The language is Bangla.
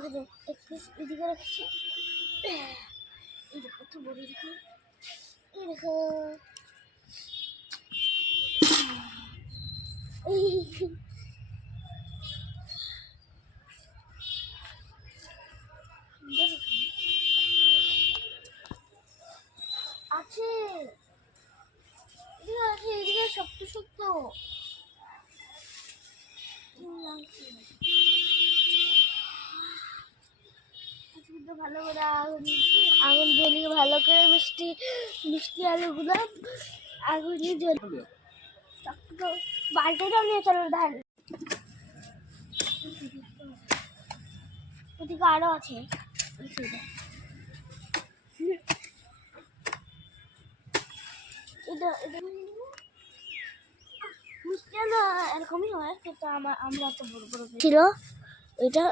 একটু এদিকে রাখছি। এই দেখো তো বড় দেখো, এই দেখো আছে, এদিকে আছে, এদিকে শক্ত শক্ত ভালো করে আগুন জ্বলিয়ে ভালো করে মিষ্টি মিষ্টি আলুগুলো আগুনে জ্বলিয়ে বালতিটাও নিয়ে চলো ধান। ওদিকে আরো আছে, মিষ্টি আলু এরকমই হয়, কিন্তু আমরা তো বড় বড় ছিল এটা।